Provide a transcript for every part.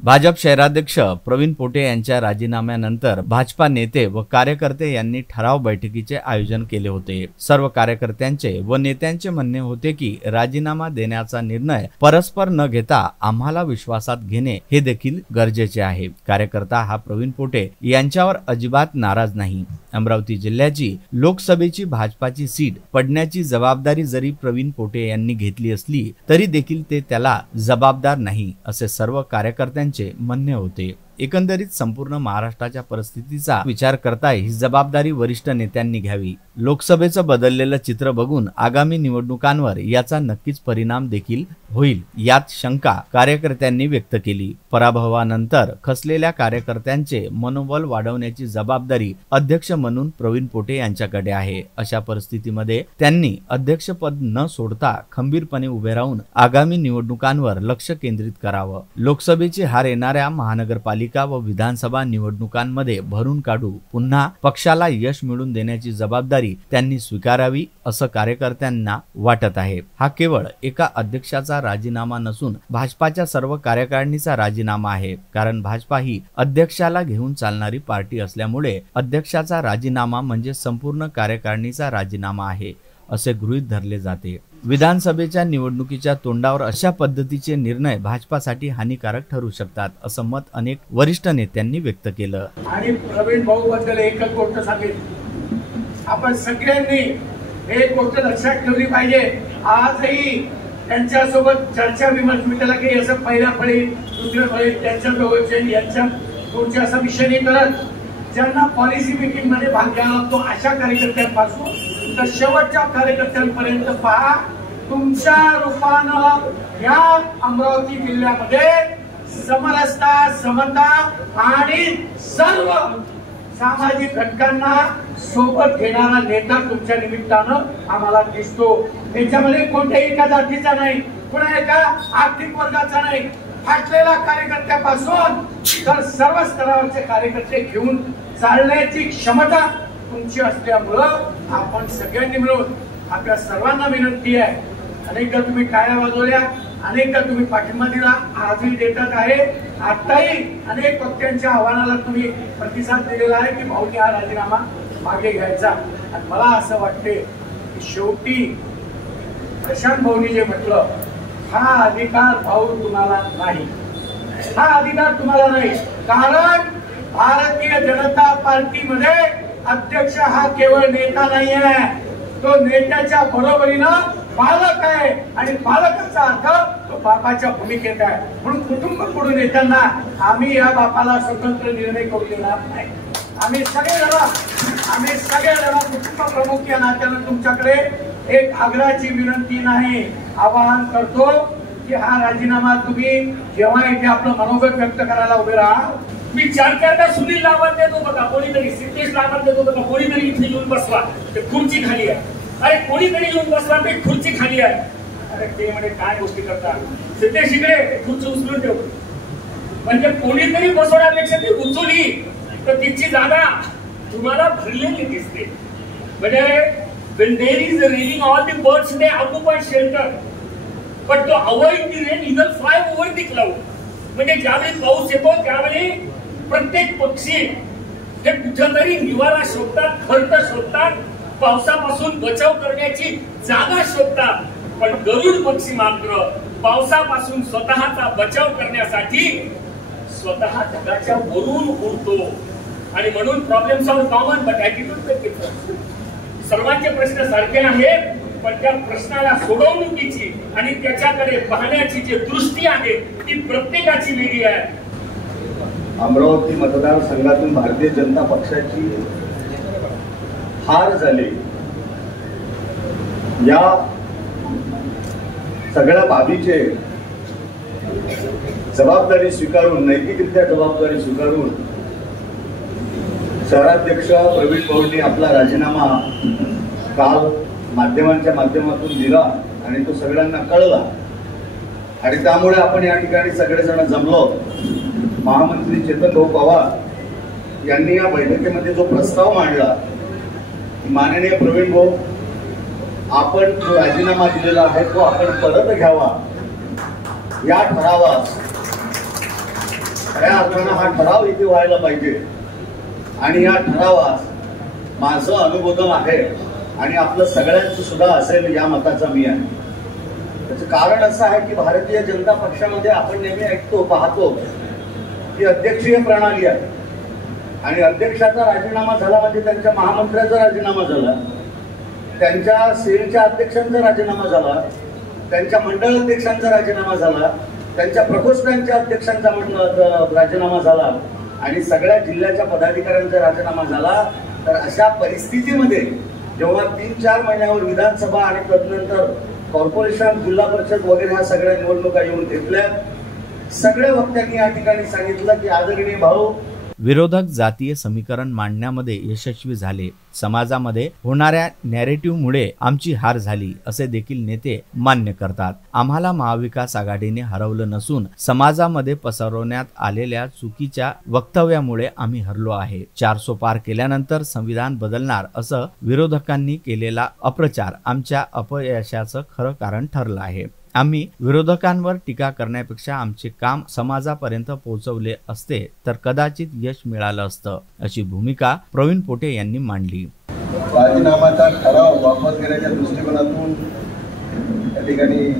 भाजप शहराध्यक्ष प्रवीण पोटे यांच्या राजीनाम्यानंतर भाजपा नेते व कार्यकर्ते यांनी ठराव बैठकीचे आयोजन केले होते। सर्व कार्यकर्त्यांचे व नेत्यांचे म्हणणे होते की राजीनामा देण्याचा निर्णय परस्पर न घेता आम्हाला विश्वासात घेणे हे देखील गरजेचे आहे। कार्यकर्ता हा प्रवीण पोटे यांच्यावर अजिबात नाराज नाही। अमरावती जिल्ह्याची लोकसभेची भाजपाची सीट पडण्याची जबाबदारी जरी प्रवीण पोटे यांनी घेतली असली तरी देखील ते त्याला जबाबदार नाही असे सर्व कार्यकर्त्यांचे म्हणणे होते। एकंदरीत संपूर्ण महाराष्ट्राच्या परिस्थितीचा विचार करता ही जबाबदारी वरिष्ठ नेत्यांनी घ्यावी। लोकसभेचं बदललेलं चित्र बघून आगामी निवडणुकांवर याचा नक्कीच परिणाम देखील होईल यात शंका कार्यकर्त्यांनी व्यक्त केली। पराभवानंतर खचलेल्या कार्यकर्त्यांचे मनोबल वाढवण्याची जबाबदारी अध्यक्ष म्हणून प्रवीण पोटे यांच्याकडे आहे। अशा परिस्थितीमध्ये त्यांनी अध्यक्षपद न सोडता खंबीरपणे उभे राहून आगामी निवडणुकांवर लक्ष केंद्रित करावं। लोकसभेची हार येणाऱ्या महानगरपालिका व विधानसभा निवडणुकांमध्ये भरून काढू पुन्हा पक्षाला यश मिळवून देण्याची जबाबदारी त्यांनी स्वीकारावी असं कार्यकर्त्यांना वाटत आहे। हा केवळ एका अध्यक्षाचा राजीनामा नसून भाजपाच्या सर्व कार्यकारिणीचा राजीनामा आहे। कारण भाजपा ही अध्यक्षाला घेऊन चालणारी पार्टी असल्यामुळे अध्यक्षाचा राजीनामा म्हणजे संपूर्ण कार्यकारिणीचा राजीनामा आहे असे गृहीत धरले जाते। विधानसभेच्या निवडणुकीच्या तोंडावर अशा पद्धतीचे निर्णय भाजपासाठी हानिकारक ठरू शकतात असं मत अनेक वरिष्ठ नेत्यांनी व्यक्त केलं। आणि प्रवीण भाऊ बद्दल एकच गोष्ट सांगेल, आपण सगळ्यांनी एक गोष्ट लक्षात ठेवली पाहिजे। आजही त्यांच्यासोबत चर्चा विमर्श मी त्याला काही असं पहिल्या फळी दुसऱ्या फळी त्यांच्या दोघांच्या यांच्या दोनच्या असा विषय नाही करत। ज्यांना पॉलिसी मीटिंग मध्ये भाग घ्यावा लागतो अशा कार्यकर्त्यांपासून तर शेवटच्या कार्यकर्त्यांपर्यंत पहा, तुमच्या रूपानं या अमरावती जिल्ह्यामध्ये समरसता समता आणि सर्व सामाजिक घटकांना सोबत घेणारा नेता तुमच्या निमित्तानं आम्हाला दिसतो। त्याच्यामध्ये कोणत्याही एका जातीचा नाही, कोणा एका आर्थिक वर्गाचा नाही, फाटलेल्या कार्यकर्त्यापासून तर सर्व स्तरावरचे कार्यकर्ते घेऊन चालण्याची क्षमता तुमची असल्यामुळं आपण सगळ्यांनी मिळून आपल्या सर्वांना विनंती आहे, अनेकदा तुम्ही टाळ्या वाजवल्या, अनेकदा तुम्ही पाठिंबा दिला, आजही देतात आहे। आताही अनेक पक्षांच्या आव्हानाला तुम्ही प्रतिसाद दिलेला आहे की भाऊनी हा राजीनामा मागे घ्यायचा। आणि मला असं वाटते की शेवटी प्रशांत भाऊनी जे म्हटलं, हा अधिकार भाऊ तुम्हाला नाही, हा अधिकार तुम्हाला नाही। कारण भारतीय जनता पार्टीमध्ये अध्यक्ष हा केवळ नेता नाही आहे, तो नेत्याच्या बरोबरीनं पालक आहे आणि पालकाचा अर्थ तो बापाच्या भूमिकेत आहे। म्हणून कुटुंब कडून येताना आम्ही या बापाला स्वतंत्र निर्णय करू देणार नाही। आम्ही सगळेजण कुटुंब प्रमुख या नात्यानं तुमच्याकडे एक आग्रहाची विनंती नाही, आवाहन करतो की हा राजीनामा तुम्ही जेव्हा इथे आपलं मनोगत व्यक्त करायला उभे राहा। मी चार सुनील लावत देतो बघा, कोणीतरी सिद्धेश लावत देतो बघा, कोणीतरी इथे येऊन बसवा, ते खुर्ची खाली आहे। अरे कोणीतरी येऊन बसवा, ते खुर्ची खाली आहे। अरे ते म्हणजे काय गोष्टी करतात, सिद्धेश इकडे खुर्ची उचलून ठेव, म्हणजे कोणीतरी बसवण्यापेक्षा ती उचलली तर तिची जागा तुम्हाला भरलेली दिसते। म्हणजे when there is a raining, all the birds they occupy shelter, but to avoid the rain, either fly over the cloud. म्हणजे ज्यावेळी पाऊस येतो त्यावेळी प्रत्येक पक्षी हे कुठेतरी निवारा शोधतात, खर्च शोधतात, पावसापासून बचाव करण्याची जागा शोधतात। पण गरुड पक्षी मात्र पावसापासून स्वतःचा बचाव करण्यासाठी स्वतः ढगाच्या वरून उडतो। आणि म्हणून problems are common but attitude different. सर्वांचे प्रश्न सारखे आहेत, पण त्या प्रश्नाला सोडवणुकीची आणि त्याच्याकडे पाहण्याची जी दृष्टी आहे ती प्रत्येकाची वेगळी आहे। अमरावती मतदारसंघातून भारतीय जनता पक्षाची हार झाली, या सगळ्या बाबीचे जबाबदारी स्वीकारून, नैतिकरित्या जबाबदारी स्वीकारून शहराध्यक्ष प्रवीण भाऊंनी आपला राजीनामा काल माध्यमांच्या माध्यमातून दिला आणि तो सगळ्यांना कळला। आणि त्यामुळे आपण या ठिकाणी सगळेजण जमलो। महामंत्री चेतन भाऊ पवार यांनी या बैठकीमध्ये जो प्रस्ताव मांडला, माननीय प्रवीण भाऊ आपण जो राजीनामा दिलेला आहे तो आपण परत घ्यावा, या ठरावास खऱ्या अर्थानं हा ठराव इथे व्हायला पाहिजे आणि या ठरावास माझं अनुमोदन आहे आणि आपलं सगळ्यांचं सुद्धा असेल या मताचा मी आहे. त्याचं कारण असं आहे की भारतीय जनता पक्षामध्ये आपण नेहमी ऐकतो पाहतो की अध्यक्षीय प्रणाली आहे आणि अध्यक्षाचा राजीनामा झाला म्हणजे त्यांच्या महामंत्र्याचा राजीनामा झाला, त्यांच्या सेलच्या अध्यक्षांचा राजीनामा झाला, त्यांच्या मंडळ अध्यक्षांचा राजीनामा झाला, त्यांच्या प्रकोष्ठांच्या अध्यक्षांचा राजीनामा झाला आणि सगळ्या जिल्ह्याच्या पदाधिकाऱ्यांचा राजीनामा झाला. तर अशा परिस्थितीमध्ये जेव्हा 3-4 महिन्यावर विधानसभा आणि तदनंतर कॉर्पोरेशन, जिल्हा परिषद वगैरे ह्या सगळ्या निवडणुका येऊन घेतल्या, सगळ्या वक्त्यांनी या ठिकाणी सांगितलं की आदरणीय भाऊ, विरोधक जातीय समीकरण मांडण्यामध्ये यशस्वी झाले. समाजामध्ये होणाऱ्या नॅरेटिव्हमुळे आमची हार झाली असे देखील नेते मान्य करतात. आम्हाला महाविकास आघाडीने हरवलं नसून समाजामध्ये पसरवण्यात आलेल्या चुकीच्या वक्तव्यामुळे आम्ही हरलो आहे. 400 पार केल्यानंतर संविधान बदलणार असं विरोधकांनी केलेला अप्रचार आमच्या अपयशाचं खरं कारण ठरलं आहे. आम्ही विरोधकांवर टीका करण्यापेक्षा आमचे काम समाजापर्यंत पोहोचवले असते तर कदाचित यश मिळालं असतं, अशी भूमिका प्रवीण पोटे यांनी मांडली. राजीनामाचा ठराव वापस घेण्याच्या दृष्टिकोनातून या ठिकाणी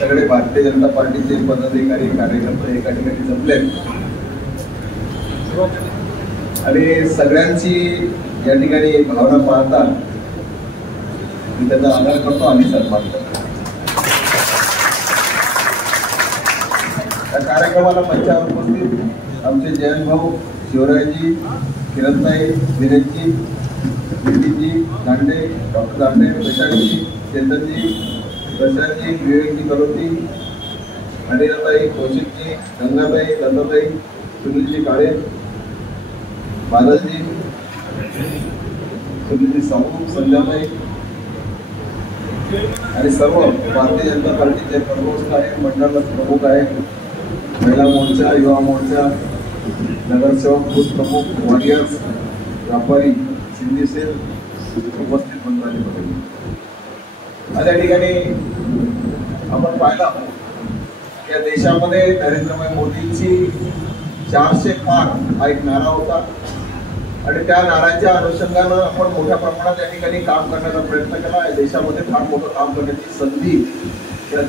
सगळे भारतीय जनता पार्टीचे पदाधिकारी, कार्यकर्ते एका ठिकाणी जमले आणि सगळ्यांची या ठिकाणी भावना पाहता मी त्याचा आदर करतो आणि सन्मान करतो. या कार्यक्रमाला मंचावर उपस्थित आमचे जयंत भाऊ, शिवरायजी, किरणताई, विनेशजी, नितीजी दांडे, डॉक्टर दांडे, प्रशांतजी, चेतनजी, प्रशांतजी, विवेकजी करोती, अनिलताई, कौशिकजी, गंगाताई, दत्ताताई, सुनीलजी काळे, बादलजी, सुनीलजी साहू, संजयताई आणि सर्व भारतीय जनता पार्टीचे प्रमुख आहेत, मंडळ प्रमुख आहेत, महिला मोर्चा, युवा मोर्चा, नगरसेवक, बूथ प्रमुख, वॉरियर्स, व्यापारी, सिंधी सेल उपस्थित मंडळी. या ठिकाणी आपण पाहिलं की या देशामध्ये नरेंद्र मोदींची 400 पार हा एक नारा होता आणि त्या नाऱ्याच्या अनुषंगानं आपण मोठ्या प्रमाणात या ठिकाणी काम करण्याचा प्रयत्न केला. या देशामध्ये फार मोठं काम करण्याची संधी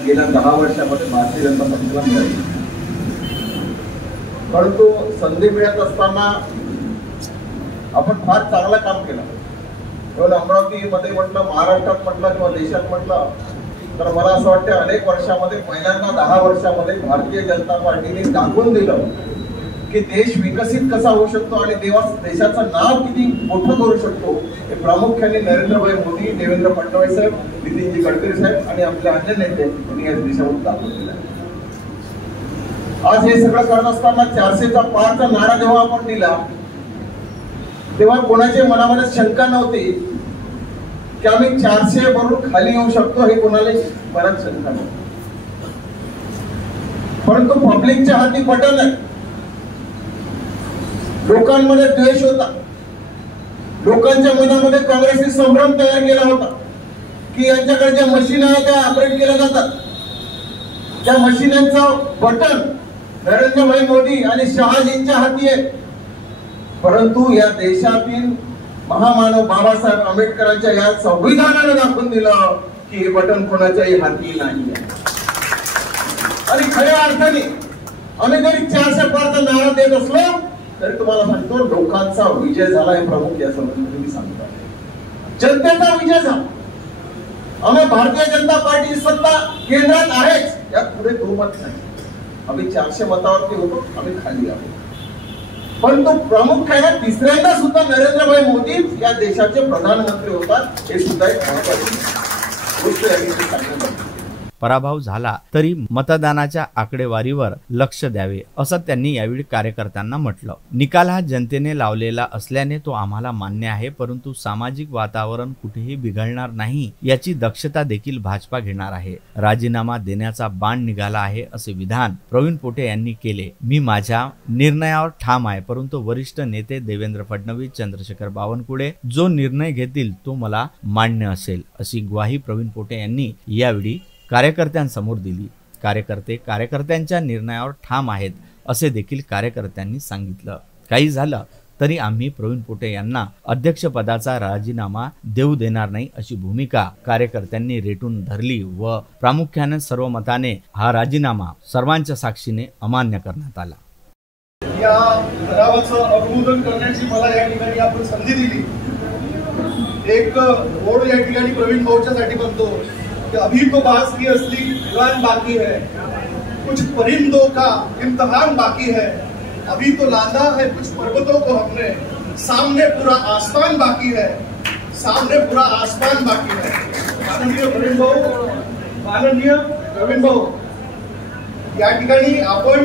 गेल्या 10 वर्षामध्ये भारतीय जनता पक्षाला मिळाली. परंतु संधी मिळत असताना आपण फार चांगलं काम केलं. पण अमरावतीमध्ये म्हटलं, महाराष्ट्रात म्हटलं किंवा देशात म्हटलं तर मला असं वाटतं अनेक वर्षामध्ये पहिल्यांदा 10 वर्षामध्ये भारतीय जनता पार्टीने दाखवून दिलं की देश विकसित कसा होऊ शकतो आणि देशाचं नाव किती मोठं करू शकतो. हे प्रामुख्याने नरेंद्रभाई मोदी, देवेंद्र फडणवीस साहेब, नितीनजी गडकरी साहेब आणि आपल्या अन्य नेते यांनी या देशावर दाखवून दिला. आज हे सगळं करत असताना 400चा पारचा नारा जेव्हा आपण दिला तेव्हा कोणाच्या मनामध्ये शंका नव्हती की आम्ही 400 वरून खाली येऊ शकतो, हे कोणाला मनात शंका नव्हती. परंतु पब्लिकच्या हाती बटन आहे. लोकांमध्ये द्वेष होता, लोकांच्या मनामध्ये काँग्रेसने संभ्रम तयार केला होता की यांच्याकडे ज्या मशीन आहेत त्या ऑपरेट केल्या जातात, त्या मशीनांचं बटन नरेंद्रभाई मोदी आणि शहाजींच्या हाती आहे. परंतु या देशातील महामानव बाबासाहेब आंबेडकरांच्या या संविधानाने दाखवून दिलं की हे बटन कोणाच्याही हाती नाही आहे. आणि खऱ्या अर्थाने आम्ही जरी 400 पारचा नारा देत असलो तरी तुम्हाला सांगतो लोकांचा विजय झाला. हे प्रमुख या संबंधी मी सांगतो, जनतेचा विजय झाला. आम्ही भारतीय जनता पार्टी सत्ता केंद्रात आहेच, यात पुढे दुमत नाही. आम्ही 400 मतावरती होतो, आम्ही खाली आहोत. परंतु प्रामुख्याने तिसऱ्यांदा सुद्धा नरेंद्रभाई मोदी या देशाचे प्रधानमंत्री होतात, हे सुद्धा एक महत्त्वाची गोष्ट आहे. पराभव झाला तरी मतदानाच्या आकडेवारीवर लक्ष द्यावे असं त्यांनी यावेळी कार्यकर्त्यांना म्हटलं. निकाल हा जनतेने लावलेला असल्याने तो आम्हाला मान्य आहे, परंतु सामाजिक वातावरण कुठेही बिघडणार नाही याची दक्षता देखील भाजपा घेणार आहे. राजीनामा देण्याचा बाण निघाला आहे असे विधान प्रवीण पोटे यांनी केले. मी माझ्या निर्णयावर ठाम आहे, परंतु वरिष्ठ नेते देवेंद्र फडणवीस, चंद्रशेखर बावनकुळे जो निर्णय घेतील तो मला मान्य असेल, अशी ग्वाही प्रवीण पोटे यांनी यावेळी कार्यकर्त्यांसमोर दिली. कार्यकर्ते कार्यकर्त्यांच्या निर्णयावर ठाम आहेत असे देखील कार्यकर्त्यांनी सांगितलं। काही झालं तरी आम्ही प्रवीण पोटे यांना अध्यक्षपदाचा राजीनामा देऊ देणार नाही अशी भूमिका कार्यकर्त्यांनी रेटून धरली व प्रामुख्याने सर्वमताने हा राजीनामा सर्वांच्या साक्षीने अमान्य करण्यात आला। या ठरावाचं अनुमोदन करण्याची मला या ठिकाणी आपण संधी दिली। एक ओढ या ठिकाणी प्रवीण भाऊच्यासाठी बनतो कि अभी तो बास की असली दीवान बाकी है, कुछ परिंदों का इम्तिहान बाकी है, अभी तो लादा है कुछ पर्वतों को हमने, सामने पूरा आसमान बाकी है, सामने पूरा आसमान बाकी है। माननीय प्रवीण भाऊ या ठिकाणी आपण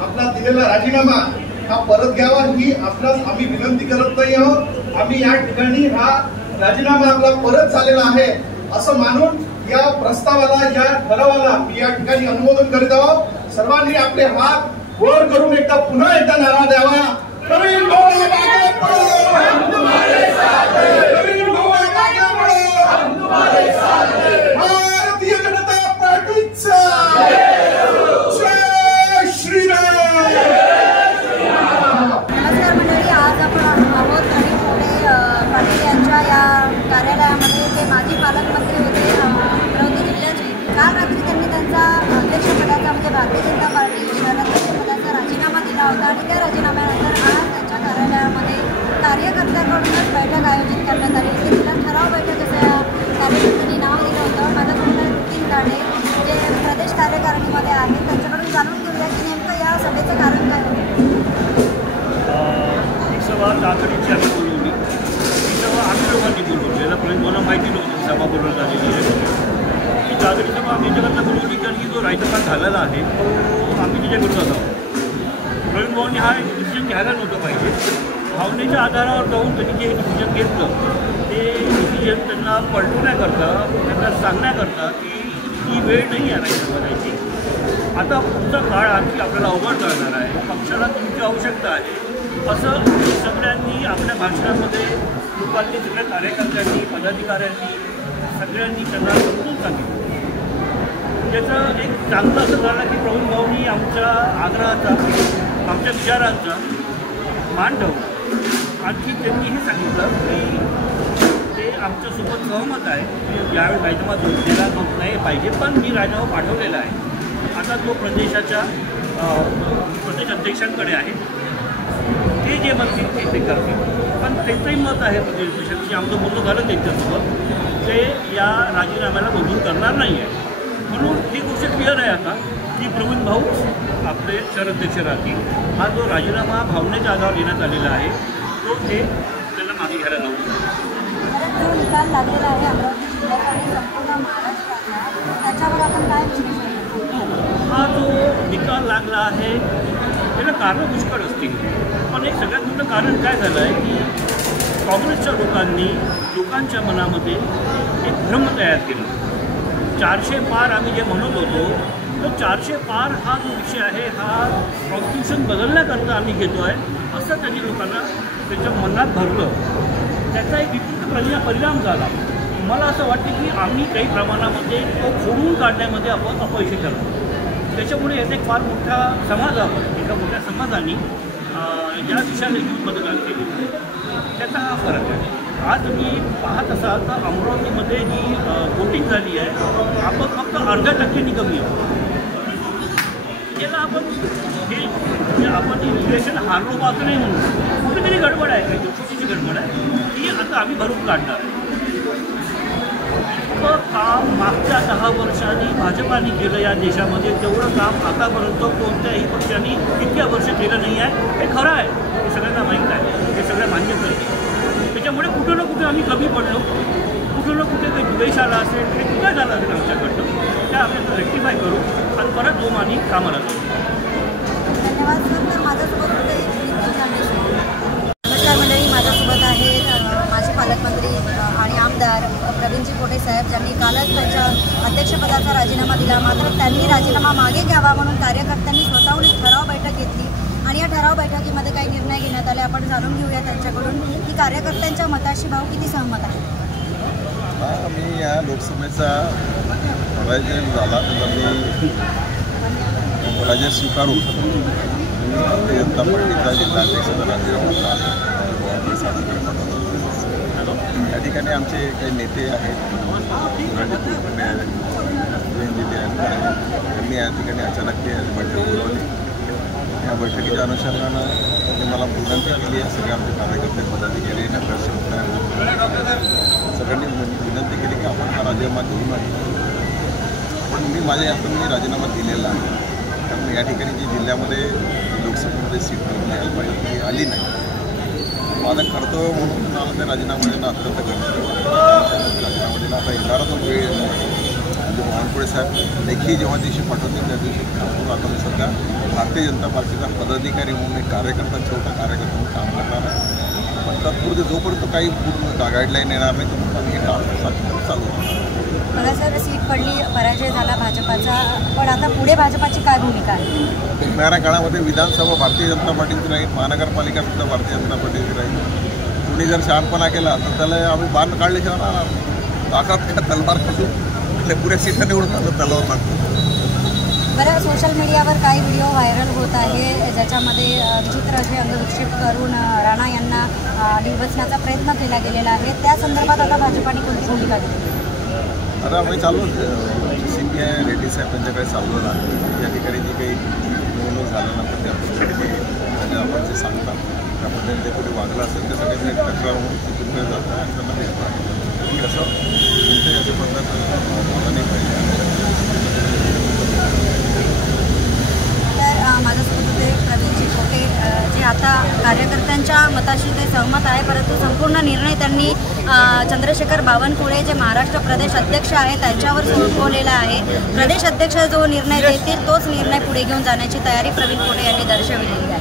आपला दिलेला राजीनामा हा परत घ्यावा ही आपल्यास आम्ही विनंती करत नाही आहोत। आम्ही या ठिकाणी हा राजीनामा आपला परत झालेला आहे असं मानून या प्रस्तावाला या ठरावाला मी या ठिकाणी अनुमोदन करीत आहोत। सर्वांनी आपले हात वर करून पुन्हा एकदा नारा द्यावा, प्रवीण भाऊ आगे बढ़ो, हम तुम्हारे साथ हैं, प्रवीण भाऊ आगे बढ़ो, हम तुम्हारे साथ हैं, भारतीय जनता पार्टीचा जय श्रीराम। नमस्कार मंडळी, आज आपण आहोत प्रवीण पोटे पाटील यांच्या या कार्यालयामध्ये। ते माजी पालकमंत्री होते अमरावती जिल्ह्याचे। काल रात्री त्यांनी त्यांचा अध्यक्षपदाचा म्हणजे भारतीय जनता पार्टी शहराध्यक्षपदाचा राजीनामा दिला होता आणि त्या राजीनाम्यानंतर आज त्यांच्या कार्यालयामध्ये कार्यकर्त्यांकडूनच बैठक आयोजित करण्यात आली होती। तिला ठराव बैठक असं या कार्यकर्त्यांनी नाव दिलं होतं। माझ्याकडून रुटीन काढे जे प्रदेश कार्यकारिणीमध्ये आहेत त्यांच्याकडून जाणून घेऊया की नेमकं या सभेचं कारण काय होतं। ही सभा तातडीची आम्ही बोलवली, ही सभा आम्ही लोकांनी बोलवली, याला प्रवीण भाऊंना माहिती नव्हती सभा बोलवण्यात आलेली आहे। ही तातडी सभा आम्ही याच्याकरता बोलवली कारण की जो राजीनामा झालेला आहे तो आम्ही तिच्या विरोधात आहोत। प्रवीण भाऊंनी हा डिसिजन घ्यायला नव्हतं पाहिजे। भावनेच्या आधारावर जाऊन त्यांनी जे डिसिजन घेतलं ते डिसिजन त्यांना पलटवण्याकरता, त्यांना सांगण्याकरता की ही वेळ नाही आहे राजीनामा द्यायची। आता पुढचा काळ आणखी आपल्याला अवघड करणार आहे, पक्षाला तुमची आवश्यकता आहे असं सगळ्यांनी आपल्या भाषणामध्ये लोकांनी, सगळ्या कार्यकर्त्यांनी, पदाधिकाऱ्यांनी सगळ्यांनी त्यांना समजून सांगितलं। त्याचं एक चांगलं असं झालं की प्रवीण भाऊंनी आमच्या आग्रहाचा, आमच्या विचारांचा मान ठेवला। आणखी त्यांनी हे सांगितलं की ते आमच्यासोबत सहमत आहे की ज्यावेळी राजीनामा दिला नाही पाहिजे, पण मी राजीनामा पाठवलेला आहे। आता तो प्रदेशाच्या प्रदेश अध्यक्षांकडे आहे, ते जे म्हणतील ते करतील, पण त्यांचंही मत आहे प्रदेश अध्यक्षांची, आमचं बोलणं झालं त्यांच्यासोबत, ते या राजीनाम्याला मंजूर करणार नाही आहे। म्हणून ही गोष्ट क्लिअर आहे आता की प्रवीण भाऊ आपले शहराध्यक्ष राहतील। हा जो राजीनामा भावनेच्या आधारावर देण्यात आलेला आहे तो ते त्यांना मागे घ्यायला नव्हतं। जो निकाल लागलेला आहे अमरावती जिल्ह्यात आणि संपूर्ण महाराष्ट्राचा, त्याच्यावर आपण काय विश्लेषण? हा जो निकाल लागला आहे त्याला कारणं पुष्कळ असतील, पण एक सगळ्यात मोठं कारण काय झालं आहे की काँग्रेसच्या लोकांनी लोकांच्या मनामध्ये एक भ्रम तयार केला। 400 पार आम्ही जे म्हणत होतो तो 400 पार हा जो विषय आहे हा कॉन्स्टिट्यूशन बदलण्याकरता आम्ही घेतो आहे असं त्यांनी लोकांना त्याच्या मनात भरलं। त्याचा एक विपरीत परिणाम झाला। मला असं वाटतं की आम्ही काही प्रमाणामध्ये तो खोडून काढण्यामध्ये आपण अपयशी ठरलो। त्याच्यामुळे याचा एक फार मोठ्या समाजावर, एका मोठ्या समाजाने या दिशेने मतदान केली, त्याचा हा फरक आहे। आज तुम्ही पाहत असाल तर अमरावतीमध्ये जी वोटिंग झाली आहे आपण फक्त अर्ध्या टक्क्यांनी कमी आहोत। याला आपण इलेक्शन हारलो पाहतो नाही म्हणून कुठेतरी गडबड आहे, काही छोटीशी गडबड आहे ती आता आम्ही भरून काढणार आहे। इतकं काम मागच्या 10 वर्षांनी भाजपाने केलं या देशामध्ये, तेवढं काम आतापर्यंत कोणत्याही पक्षाने इतक्या वर्ष केलं नाही आहे। हे खरं आहे, हे सगळ्यांना माहीत आहे, हे सगळ्या मान्य करते। त्याच्यामुळे कुठं ना कुठे आम्ही कमी पडलो, कुठं ना कुठे काही द्वेष आला असेल, काही चुका झाला असेल आमच्याकडनं, त्या आपल्याला रेक्टिफाय करू आणि परत जोमाने कामाला जाऊ। धन्यवाद सर। तर माझ्यासोबत होते नमस्कार मंडळी, माझ्यासोबत आहेत माजी पालकमंत्री आणि आमदार प्रवीणजी पोटे साहेब, ज्यांनी कालच त्यांच्या अध्यक्षपदाचा राजीनामा दिला। मात्र त्यांनी राजीनामा मागे घ्यावा म्हणून कार्यकर्त्यांनी स्वतःहून एक ठराव बैठक घेतली आणि या ठराव बैठकीमध्ये काही निर्णय घेण्यात आले। आपण जाणून घेऊया त्यांच्याकडून की कार्यकर्त्यांच्या मताशी भाऊ किती सहमत आहे। मी या लोकसभेचा पराजय झाला तर मी पराजय स्वीकारून भारतीय जनता पार्टीचा जिल्हाध्यक्षाचा राजीनामा या ठिकाणी आमचे काही नेते आहेत, त्यांनी या ठिकाणी अचानक बैठक बोलावली. या बैठकीच्या अनुषंगानं त्यांनी मला विनंती केली आहे. सगळे आमचे कार्यकर्ते पदाधिकारी नगरसेवक सगळ्यांनी विनंती केली की आपण हा राजीनामा देऊ नये. पण मी माझ्या हातून राजीनामा दिलेला आहे, कारण या ठिकाणी जी जिल्ह्यामध्ये लोकसभेमध्ये सीट मिळायला पाहिजे ती आली नाही. माझं कर्तव्य म्हणून मला त्या राजीनामा देणं अत्यंत गरजेचं राजीनामा दिला. आता येणारा जो वेळ म्हणजे बावनकुळे साहेब लेखी जेव्हा दिवशी पाठवतील त्या दिवशी आता मी सध्या भारतीय जनता पार्टीचा पदाधिकारी म्हणून एक कार्यकर्ता, छोटा कार्यकर्ता म्हणून काम करणार आहे. पण तत्पूर्वी जोपर्यंत काही पूर्ण गाईडलाईन येणार नाही तोपर्यंत हे काम चालू होणार. मला सर सीट पडली, पराजय झाला भाजपाचा, पण आता पुढे भाजपाची काय भूमिका आहे? येणाऱ्या काळामध्ये विधानसभा भारतीय जनता पार्टीची राहील, महानगरपालिका सुद्धा भारतीय जनता पार्टीची राहील. कुणी जर शहाणपणा केला तर त्याला आम्ही बांध काढल्याशिवाय राहणार नाही. ताकात का तलवार करून पुऱ्या सीटा निवडून आलं तलवार लागतो. बरं, सोशल मीडियावर काही व्हिडिओ व्हायरल होत आहे ज्याच्यामध्ये विचित्र असे अंगविक्षेप करून राणा यांना डिवचण्याचा प्रयत्न केला गेलेला आहे. त्या संदर्भात आता भाजपाने कोणती भूमिका घेतली? आता आम्ही चालू CPI रेड्डी साहेब त्यांच्याकडे चाललो ना, या ठिकाणी जी काही निवडणूक झाल्यानंतर ते आपण जे सांगतात त्या पद्धतीने ते कुठे वागलं असेल ते सगळ्यांनी तक्रार म्हणून तिकडे जातात आणि त्यांना भेटतो. कसं तुमच्या याची पद्धत मला नाही पाहिजे. तर माझ्यासोबत होते प्रवीणजी पोटे, जे आता कार्यकर्त्यांच्या मताशी ते सहमत आहे, परंतु संपूर्ण निर्णय त्यांनी चंद्रशेखर बावनकुळे जे महाराष्ट्र प्रदेश अध्यक्ष आहे त्यांच्यावर सोपवलेला आहे. प्रदेश अध्यक्ष जो निर्णय देतील तोच निर्णय पुढे घेऊन जाण्याची तयारी प्रवीण पोटे यांनी दर्शविलेली आहे.